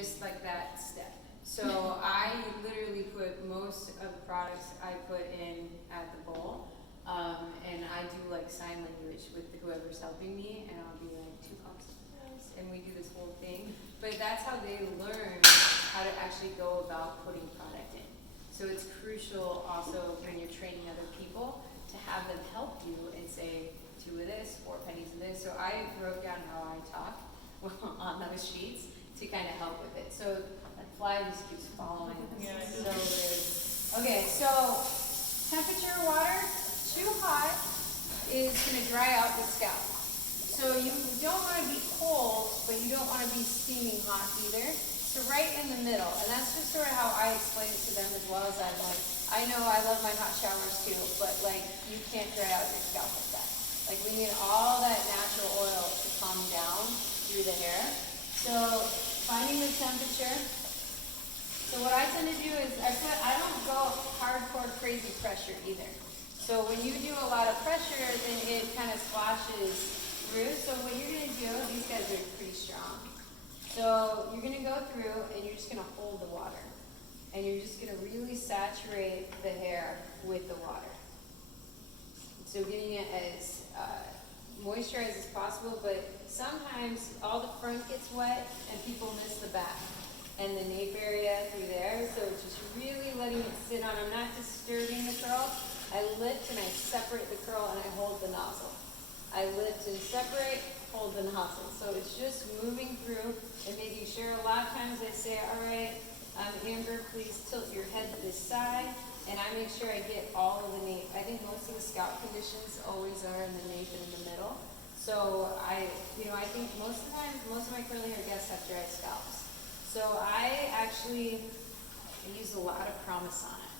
just like that step. So I literally put most of the products I put in at the bowl, and I do like sign language with whoever's helping me, and I'll be like 2 pumps of this, and we do this whole thing. But that's how they learn how to actually go about putting product in. So it's crucial also when you're training other people to have them help you and say 2 of this, 4 pennies of this. So I wrote down how I talk on those sheets to kind of help with it. So that fly just keeps following. Yeah, So weird. Okay, so temperature water, too hot is going to dry out the scalp. So you don't want to be cold, but you don't want to be steaming hot either. So right in the middle, and that's just sort of how I explain it to them as well as I'm like, I know I love my hot showers too, but like you can't dry out your scalp like that. Like we need all that natural oil to calm down through the hair. So finding the temperature. So what I tend to do is I don't go hardcore crazy pressure either. So when you do a lot of pressure, then it kind of splashes through. So what you're going to do, these guys are pretty strong. So you're going to go through and you're just going to hold the water. And you're just going to really saturate the hair with the water. So getting it as moisturized as possible, but sometimes all the front gets wet and people miss the back and the nape area through there. So just really letting it sit on. I'm not disturbing the curl. I lift and I separate the curl and I hold the nozzle. I lift and separate, hold the nozzle. So it's just moving through and making sure. A lot of times I say, all right, Amber, please tilt your head to this side. And I make sure I get all of the nape. I think most of the scalp conditions always are in the nape and in the middle. So I think most of the time, most of my curly hair guests have dry scalps. So I actually use a lot of Promisana.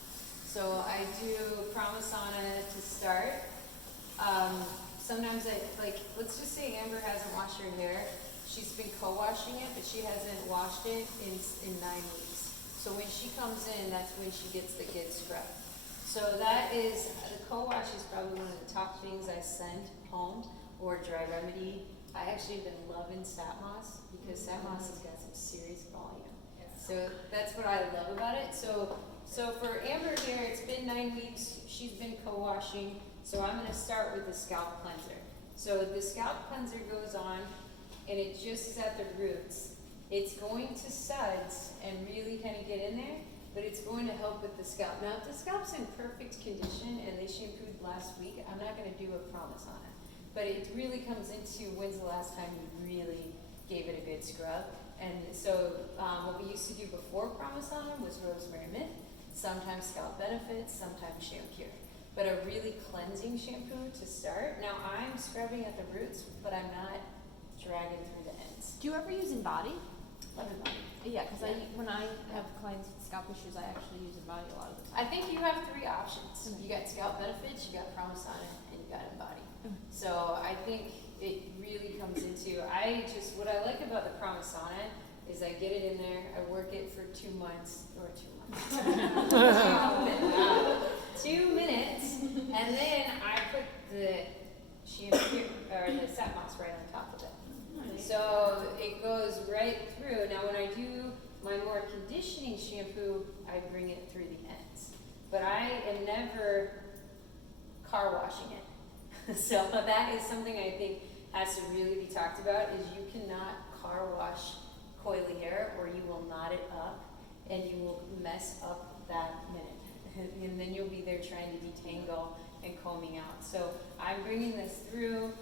So I do Promisana to start. Sometimes let's just say Amber hasn't washed her hair. She's been co-washing it, but she hasn't washed it in 9 weeks. So when she comes in, that's when she gets the good scrub. So that is, the co-wash is probably one of the top things I send home, or Dry Remedy. I actually have been loving Sat Moss because Sat Moss has got some serious volume. So that's what I love about it. So for Amber here, it's been 9 weeks. She's been co-washing. So I'm going to start with the scalp cleanser. So the scalp cleanser goes on, and it just is at the roots. It's going to suds and really kind of get in there, but it's going to help with the scalp. Now, if the scalp's in perfect condition and they shampooed last week, I'm not going to do a promise on it. But it really comes into when's the last time you really gave it a good scrub. And so what we used to do before promise on them was rosemary mint, sometimes scalp benefits, sometimes shampoo. But a really cleansing shampoo to start. Now I'm scrubbing at the roots, but I'm not dragging through the ends. Do you ever use Embody? Love Embody. Yeah, because when I have clients with scalp issues, I actually use Embody a lot of the I time. think you have 3 options. You got scalp benefits, you got promise on it, and you got Embody. So I think it really comes into, what I like about the promise on it is I get it in there, I work it for 2 months, or 2 months. 2 minutes, and then I put the shampoo or the Sat Moss right on top of it. Nice. So it goes right through. Now when I do my more conditioning shampoo, I bring it through the ends. But I am never car washing it. So that is something I think has to really be talked about, is you cannot car wash coily hair or you will knot it up and you will mess up that minute. And then you'll be there trying to detangle and combing out. So I'm bringing this through,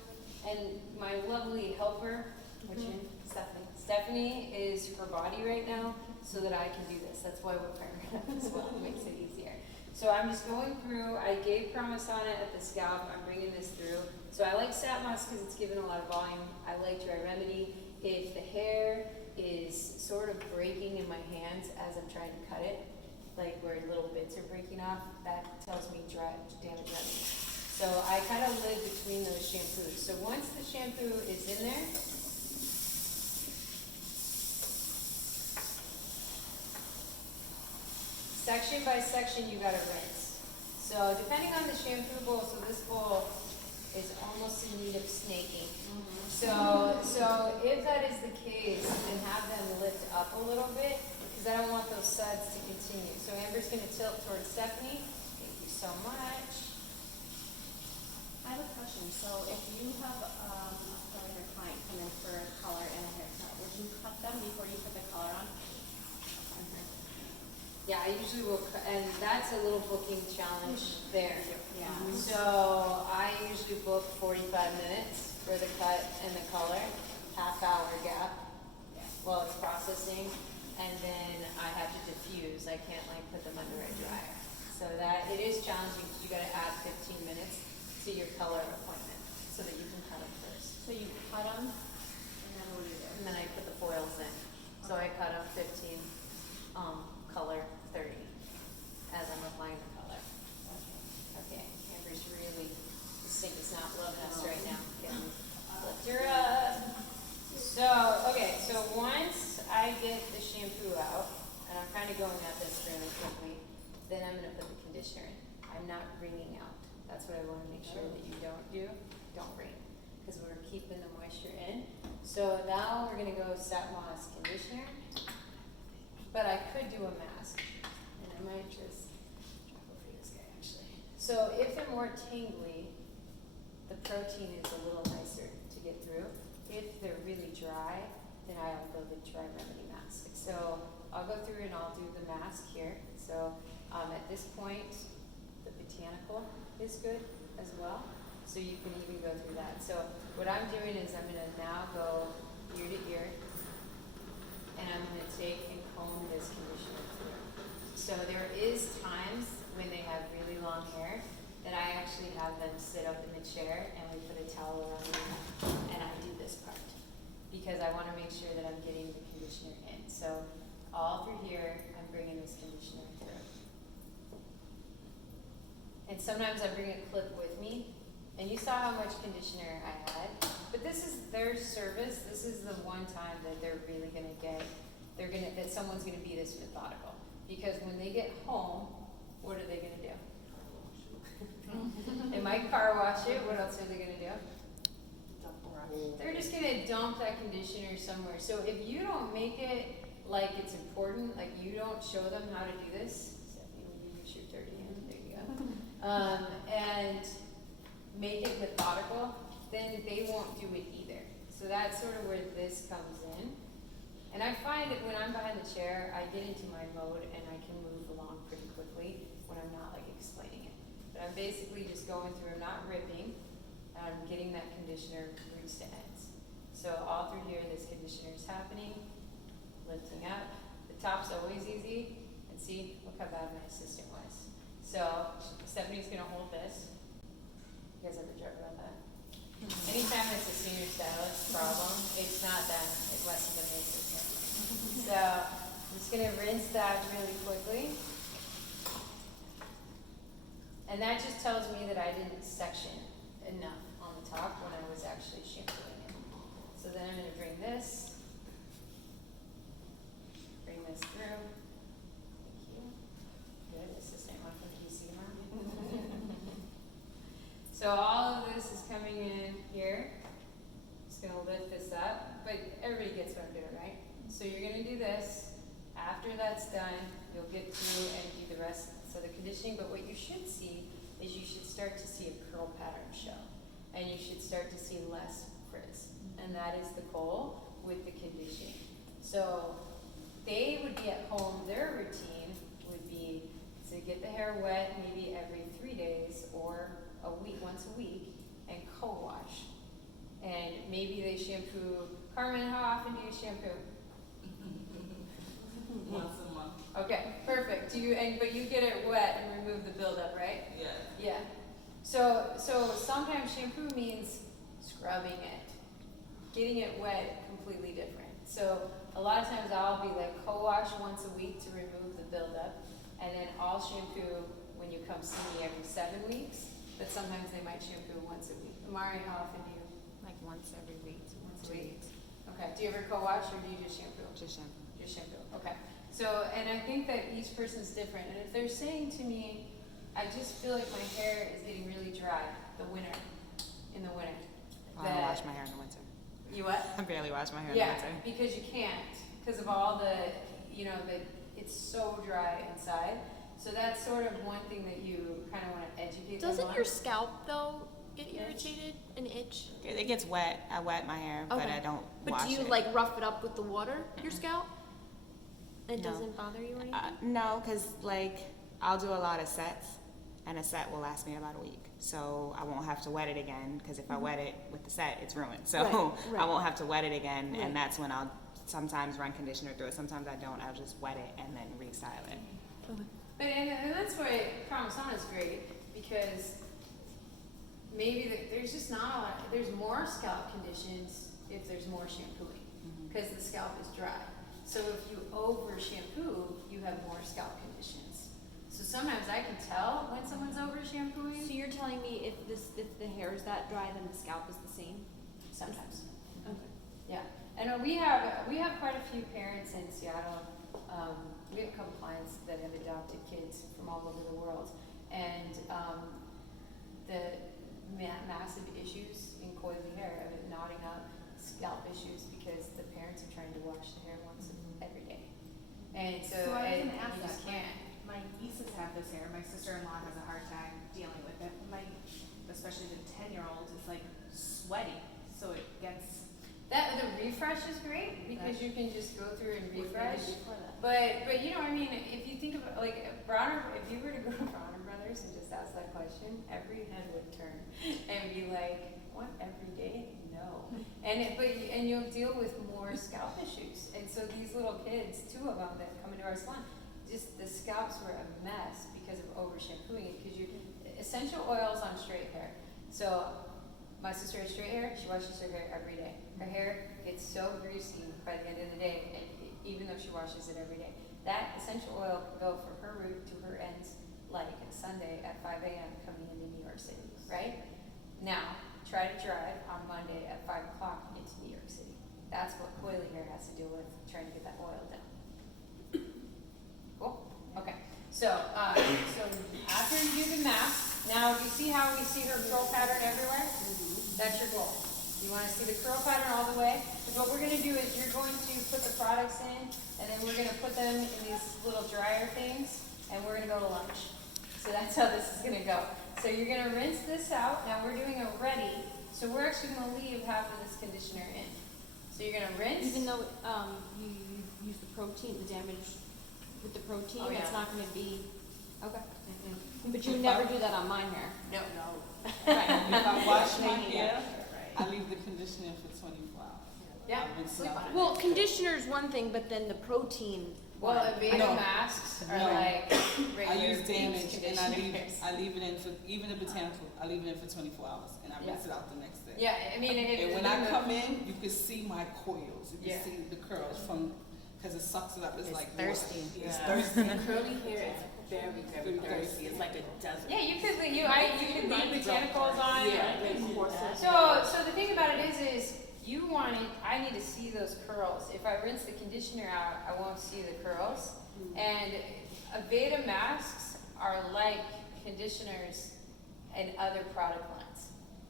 and my lovely helper, which is Stephanie is for body right now, so that I can do this. That's why we're partnered up as well. It makes it easier. So I'm just going through. I gave promise on it at the scalp. I'm bringing this through. So I like Sat Moss because it's given a lot of volume. I like Dry Remedy. If the hair is sort of breaking in my hands as I'm trying to cut it, like where little bits are breaking off, that tells me damage remedy. So I kind of live between those shampoos. So once the shampoo is in there, section by section you gotta rinse. So depending on the shampoo bowl, so this bowl is almost in need of snaking. So if that is the case, then have them lift up a little bit because I don't want those suds to continue. So Amber's gonna tilt towards Stephanie. Thank you so much. I have a question. So if you have like a client come in for a color and a haircut, would you cut them before you put the color on? Yeah, I usually will, and that's a little booking challenge there. Yeah. So I usually book 45 minutes for the cut and the color, half-hour gap while it's processing, and then I have to diffuse. I can't like put them under a dryer. So that it is challenging because you got to add 15 minutes to your color appointment so that you can cut them first. So you cut them, and then what do you do? And then I put the foils in. So I cut them 15, color 30 as I'm applying the color. Okay, Amber's really, the sink is not loving us right now. Okay, lift her up. So, okay, so once I get the shampoo out, and I'm kind of going at this really quickly, then I'm going to put the conditioner in. I'm not wringing out. That's what I want to make sure that you don't do. Don't wring, because we're keeping the moisture in. So now we're going to go Sat Moss conditioner, but I could do a mask, and I might just drop over this guy actually. So if they're more tingly, the protein is a little nicer to get through. If they're really dry, then I'll go the Dry Remedy mask. So I'll go through and I'll do the mask here. So at this point, the botanical is good as well. So you can even go through that. So what I'm doing is I'm going to now go ear to ear, and I'm going to take and comb this conditioner through. So there is times when they have really long hair that I actually have them sit up in the chair and we put a towel around them and I do this part because I want to make sure that I'm getting the conditioner in. So all through here, I'm bringing this conditioner through. And sometimes I bring a clip with me, and you saw how much conditioner I had, but this is their service. This is the one time that they're really going to get, that someone's going to be this methodical. Because when they get home, what are they going to do? They might car wash it. What else are they going to do? They're just going to dump that conditioner somewhere. So if you don't make it like it's important, like you don't show them how to do this, Stephanie, will you use your dirty hand? There you go. And make it methodical, then they won't do it either. So that's sort of where this comes in. And I find that when I'm behind the chair, I get into my mode and I can move along pretty quickly when I'm not like explaining it. But I'm basically just going through, I'm not ripping, I'm getting that conditioner roots to ends. So all through here, this conditioner is happening, lifting up. The top's always easy, and see, look how bad my assistant was. So Stephanie's gonna hold this. You guys ever joke about that? Anytime it's a senior stylist problem, it's not them, it's less than the assistant. So I'm just gonna rinse that really quickly. And that just tells me that I didn't section enough on the top when I was actually shampooing it. So then I'm going to bring this through. Thank you. Good, assistant one from PC, huh? So all of this is coming in here. Just going to lift this up, but everybody gets what I'm doing, right? So you're going to do this. After that's done, you'll get through and do the rest. So the conditioning, but what you should see is you should start to see a curl pattern show. And you should start to see less frizz. And that is the goal with the conditioning. So they would be at home, their routine would be to get the hair wet maybe every 3 days or a week, once a week, and co-wash. And maybe they shampoo. Carmen, how often do you shampoo? Once a month. Okay, perfect. But you get it wet and remove the buildup, right? Yeah. Yeah. So sometimes shampoo means scrubbing it, getting it wet, completely different. So a lot of times I'll be like co-wash once a week to remove the buildup, and then I'll shampoo when you come see me every 7 weeks. But sometimes they might shampoo once a week. Amari, how often do you? Like once every week. Once a 2 week. weeks. Okay. Do you ever co-wash or do you just shampoo? Just shampoo. Just shampoo. Okay. So, and I think that each person's different. And if they're saying to me, I just feel like my hair is getting really dry in the winter. I don't wash my hair in the winter. You what? I barely wash my hair in the Yeah, winter. because you can't. because of all the, it's so dry inside. So that's sort of one thing that you kind of want to educate them on. Doesn't your scalp though get irritated and itch? It gets wet. I wet my hair, but I don't wash But do you it. like rough it up with the water, your scalp? It No. doesn't bother you or anything? No, because like I'll do a lot of sets, and a set will last me about a week. So I won't have to wet it again, because if I wet it with the set, it's ruined. So Right. I won't have to wet it again, Right. and that's when I'll sometimes run conditioner through it. Sometimes I don't. I'll just wet it and then restyle it. Okay. But and that's why Promisana is great, because maybe there's just not a lot. There's more scalp conditions if there's more shampooing, because the scalp is dry. So if you over shampoo, you have more scalp conditions. So sometimes I can tell when someone's over shampooing. So you're telling me if the hair is that dry, then the scalp is the same? Sometimes. Okay. Yeah, and we have quite a few parents in Seattle. We have a couple clients that have adopted kids from all over the world, and the massive issues in coily hair, of it knotting up, scalp issues, because the parents are trying to wash the hair once every day, and so I was and gonna ask you just that. can't. My nieces have this hair. My sister-in-law has a hard time dealing with it. Especially the 10-year-old, is like sweaty, so it gets. That the refresh is great because you can just go through and refresh. Before that. But you know, I mean, if you think about like Bronner, if you were to go to Bronner Brothers and just ask that question, every head would turn and be like, "What, every day? No." And you'll deal with more scalp issues. And so these little kids, 2 of them that come into our salon, just the scalps were a mess because of over shampooing it. Because you essential oils on straight hair. So my sister has straight hair. She washes her hair every day. Her hair gets so greasy by the end of the day, and even though she washes it every day, that essential oil can go from her root to her ends like a Sunday at 5 a.m. coming into New York City, right? Now, try to drive on Monday at 5 o'clock into New York City. That's what coily hair has to deal with, trying to get that oil down. Cool? Okay. So after you do the mask, now do you see how we see her curl pattern everywhere? That's your goal. You want to see the curl pattern all the way? Because what we're going to do is you're going to put the products in, and then we're going to put them in these little dryer things, and we're going to go to lunch. So that's how this is going to go. So you're going to rinse this out. Now we're doing a ready, so we're actually going to leave half of this conditioner in. So you're going to rinse. Even though you use the protein, the damage with the protein, Oh, yeah. it's not going to be okay. Mm-mm. But you never do that on mine hair. No. Right. If I wash my hair, I leave the conditioner for 24 hours. Yeah. I rinse it Sleep out. on it. Well, conditioner is one thing, but then the protein. Well, Aveda No. masks are No. like I regular use damage and conditioners. I leave it in for, even the botanical, I leave it in for 24 hours and I rinse it out the next day. Yeah, I mean, And when I come in, you can see my coils, you can Yeah. see the curls from, because it sucks it up, it's like thirsty. water. It's Yeah. thirsty. Curly hair is very, very thirsty. It's like a desert. yeah, you could leave botanicals on. Yeah. So the thing about it is you want it. I need to see those curls. If I rinse the conditioner out, I won't see the curls. And Aveda masks are like conditioners and other product lines.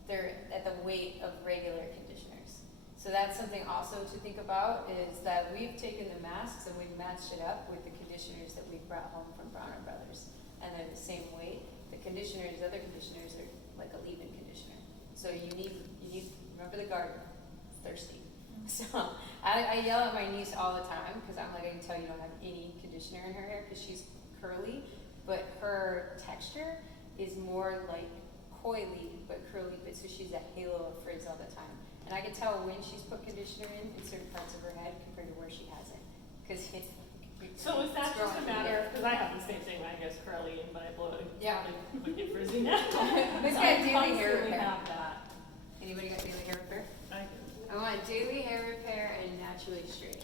They're at the weight of regular conditioners. So that's something also to think about, is that we've taken the masks and we've matched it up with the conditioners that we've brought home from Bronner Brothers. And they're the same weight. The conditioners, other conditioners are like a leave-in conditioner. So you need, remember the garden, it's thirsty. So I yell at my niece all the time because I'm like, I can tell you don't have any conditioner in her hair because she's curly, but her texture is more like coily but curly, but so she's a halo of frizz all the time. And I can tell when she's put conditioner in certain parts of her head compared to where she hasn't, because it's. So is that it's just a growing matter, here. because I have the same thing, I guess curly, but I blow it. Yeah. I get frizzy now. This So guy I daily hair constantly repair. have that. Anybody got daily hair repair? I do. I want daily hair repair and naturally straight.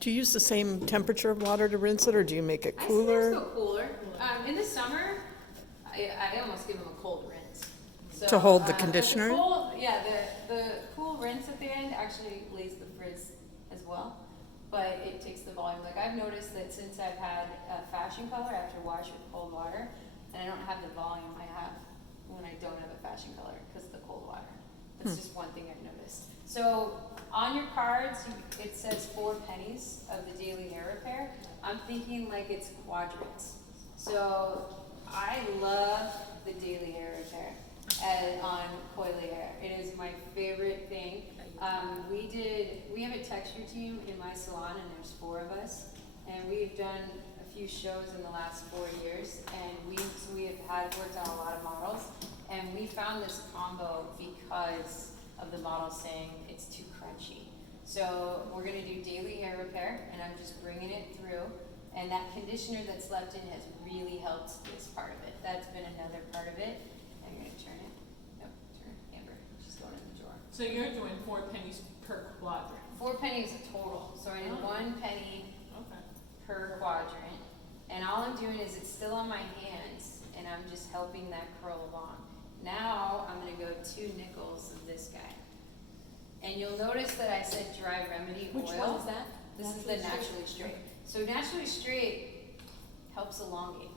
Do you use the same temperature of water to rinse it, or do you make it I cooler? sometimes go cooler. In the summer, I almost give them a cold rinse. So, To hold the but conditioner? The cool rinse at the end actually lays the frizz as well, but it takes the volume. Like I've noticed that since I've had a fashion color, I have to wash with cold water, and I don't have the volume I have when I don't have a fashion color because of the cold water. That's just one thing I've noticed. So on your cards, it says 4 pennies of the daily hair repair. I'm thinking like it's quadrants. So I love the daily hair repair on Coily hair. It is my favorite thing. We have a texture team in my salon, and there's 4 of us, and we've done a few shows in the last 4 years, and we have worked on a lot of models, and we found this combo because of the model saying it's too crunchy. So we're gonna do daily hair repair, and I'm just bringing it through, and that conditioner that's left in has really helped this part of it. That's been another part of it. I'm gonna turn it. Nope, turn it. Amber. She's going in the drawer. So you're doing 4 pennies per quadrant. 4 pennies total. So I did Oh. 1 penny Okay. per quadrant. And all I'm doing is it's still on my hands, and I'm just helping that curl along. Now I'm gonna go 2 nickels of this guy. And you'll notice that I said dry remedy oil. Which one is that? This is the naturally straight. So naturally straight helps elongate.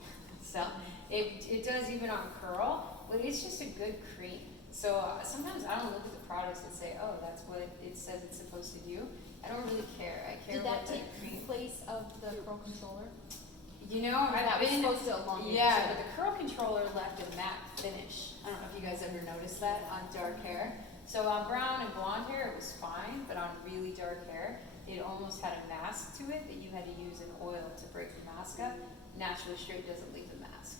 So it does even on curl, but it's just a good cream. So sometimes I don't look at the products and say, oh, that's what it says it's supposed to do. I don't really care. I care Did that what the take cream. place of the curl controller? You know, That I've was been. supposed to elongate. Yeah, but the curl controller left a matte finish. I don't know if you guys ever noticed that on dark hair. So on brown and blonde hair, it was fine, but on really dark hair, it almost had a mask to it that you had to use an oil to break the mask up. Naturally straight doesn't leave the mask.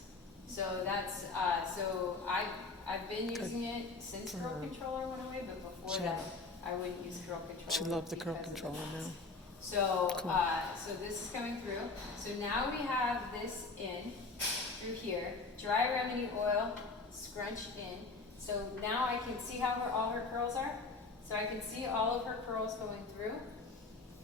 So that's, I've been using it since curl controller went away, but before She- that, I wouldn't use curl controller. She loved the curl because of the controller mask. now. So, Cool. so this is coming through. So now we have this in through here. Dry remedy oil, scrunch in. So now I can see how all her curls are. So I can see all of her curls going through.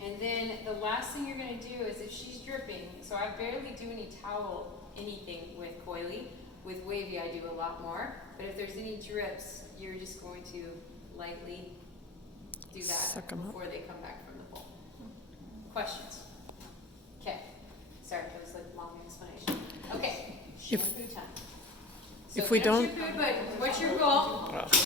And then the last thing you're gonna do is if she's dripping, so I barely do any towel, anything with Coily. With Wavy I do a lot more. But if there's any drips, you're just going to lightly do that Suck 'em up. before they come back from the bowl. Questions? Okay. Sorry, that was like a long explanation. Okay, If- shampoo time. if So we no don't- shampoo, but what's your goal?